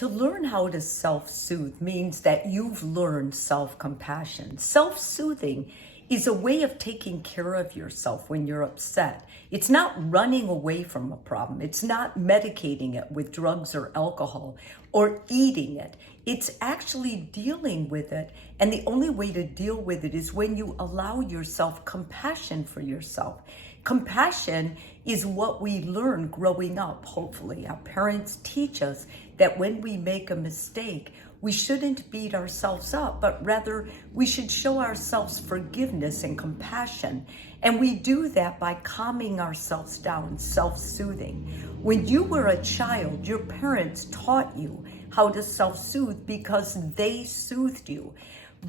To learn how to self-soothe means that you've learned self-compassion. Self-soothing is a way of taking care of yourself when you're upset. It's not running away from a problem. It's not medicating it with drugs or alcohol or eating it. It's actually dealing with it. And the only way to deal with it is when you allow yourself compassion for yourself. Compassion is what we learn growing up, hopefully. Our parents teach us that when we make a mistake, we shouldn't beat ourselves up, but rather we should show ourselves forgiveness and compassion. And we do that by calming ourselves down, self-soothing. When you were a child, your parents taught you how to self-soothe because they soothed you.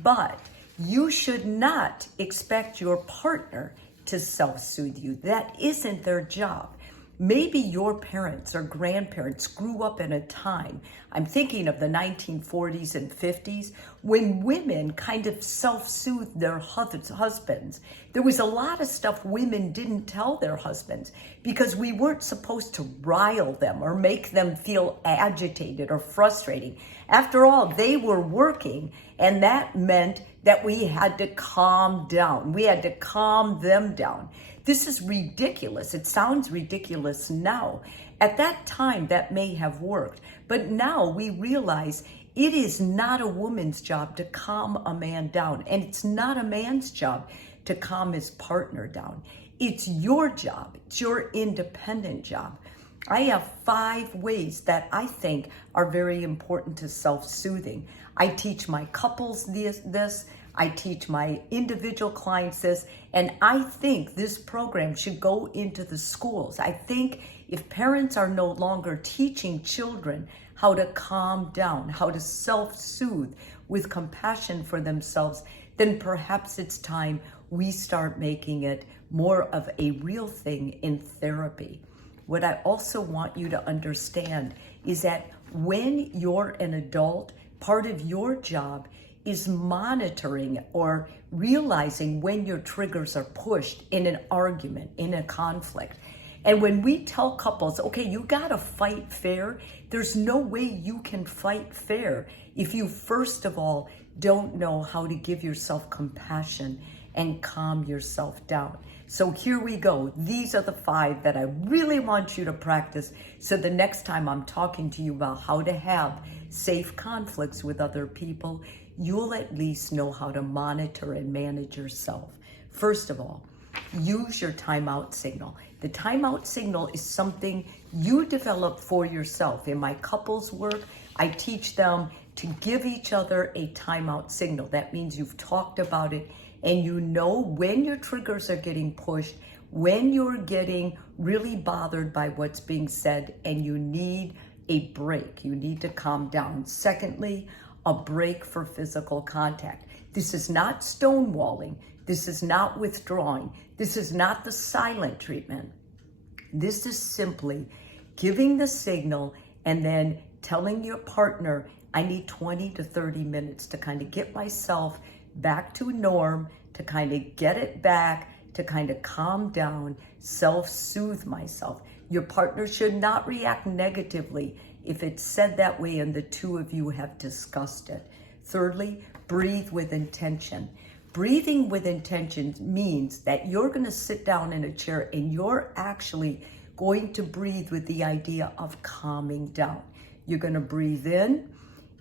But you should not expect your partner to self-soothe you. That isn't their job. Maybe your parents or grandparents grew up in a time, I'm thinking of the 1940s and 50s, when women kind of self-soothed their husbands. There was a lot of stuff women didn't tell their husbands because we weren't supposed to rile them or make them feel agitated or frustrating. After all, they were working, and that meant that we had to calm down. We had to calm them down. This is ridiculous. It sounds ridiculous now. At that time, that may have worked. But now we realize it is not a woman's job to calm a man down. And it's not a man's job to calm his partner down. It's your job. It's your independent job. I have 5 ways that I think are very important to self-soothing. I teach my couples this. I teach my individual clients this, and I think this program should go into the schools. I think if parents are no longer teaching children how to calm down, how to self-soothe with compassion for themselves, then perhaps it's time we start making it more of a real thing in therapy. What I also want you to understand is that when you're an adult, part of your job is monitoring or realizing when your triggers are pushed in an argument, in a conflict. And when we tell couples, okay, you gotta fight fair, there's no way you can fight fair if you, first of all, don't know how to give yourself compassion and calm yourself down. So here we go. These are the 5 that I really want you to practice, so the next time I'm talking to you about how to have safe conflicts with other people, you'll at least know how to monitor and manage yourself. First of all, use your timeout signal. The timeout signal is something you develop for yourself. In my couples work, I teach them to give each other a timeout signal. That means you've talked about it and you know when your triggers are getting pushed, when you're getting really bothered by what's being said and you need a break. You need to calm down. Secondly, a break for physical contact. This is not stonewalling. This is not withdrawing. This is not the silent treatment. This is simply giving the signal and then telling your partner, I need 20 to 30 minutes to kind of get myself back to norm, to kind of get it back, to kind of calm down, self-soothe myself. Your partner should not react negatively if it's said that way and the two of you have discussed it. Thirdly, breathe with intention. Breathing with intention means that you're going to sit down in a chair and you're actually going to breathe with the idea of calming down. You're going to breathe in,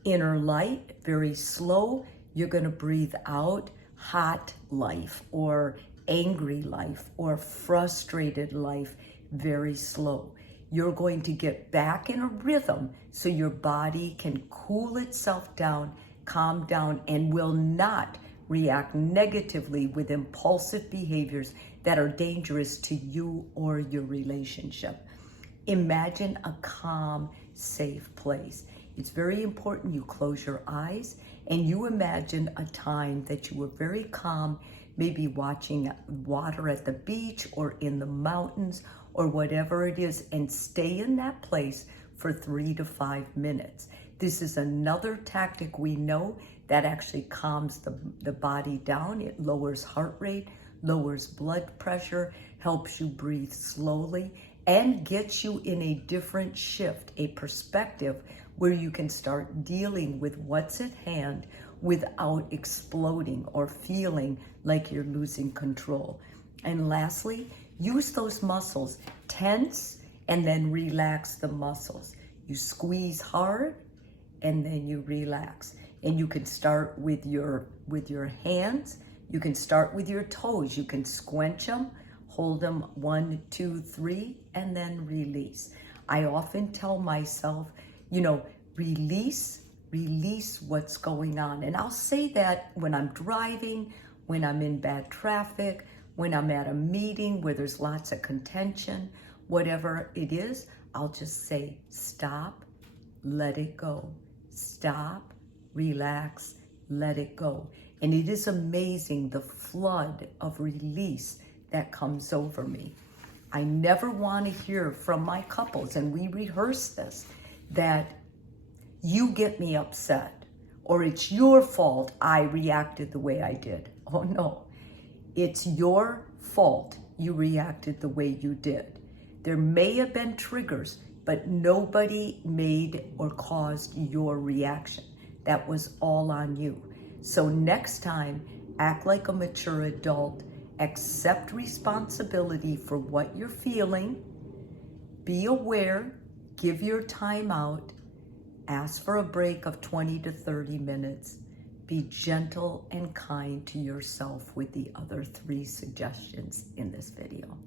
inner light, very slow. You're going to breathe out, hot life or angry life or frustrated life, very slow. You're going to get back in a rhythm so your body can cool itself down, calm down, and will not react negatively with impulsive behaviors that are dangerous to you or your relationship. Imagine a calm, safe place. It's very important you close your eyes and you imagine a time that you were very calm, maybe watching water at the beach or in the mountains or whatever it is, and stay in that place for 3 to 5 minutes. This is another tactic we know that actually calms the body down. It lowers heart rate, lowers blood pressure, helps you breathe slowly, and gets you in a different shift, a perspective where you can start dealing with what's at hand without exploding or feeling like you're losing control. And lastly, use those muscles. Tense and then relax the muscles. You squeeze hard and then you relax. And you can start with your hands. You can start with your toes. You can squench them, hold them 1, 2, 3, and then release. I often tell myself, release what's going on. And I'll say that when I'm driving, when I'm in bad traffic, when I'm at a meeting where there's lots of contention, whatever it is, I'll just say, stop, let it go. Stop, relax, let it go. And it is amazing the flood of release that comes over me. I never want to hear from my couples, and we rehearse this, that you get me upset or it's your fault I reacted the way I did. Oh no, it's your fault you reacted the way you did. There may have been triggers, but nobody made or caused your reaction. That was all on you. So next time, act like a mature adult, accept responsibility for what you're feeling, be aware, give your time out, ask for a break of 20 to 30 minutes, be gentle and kind to yourself with the other 3 suggestions in this video.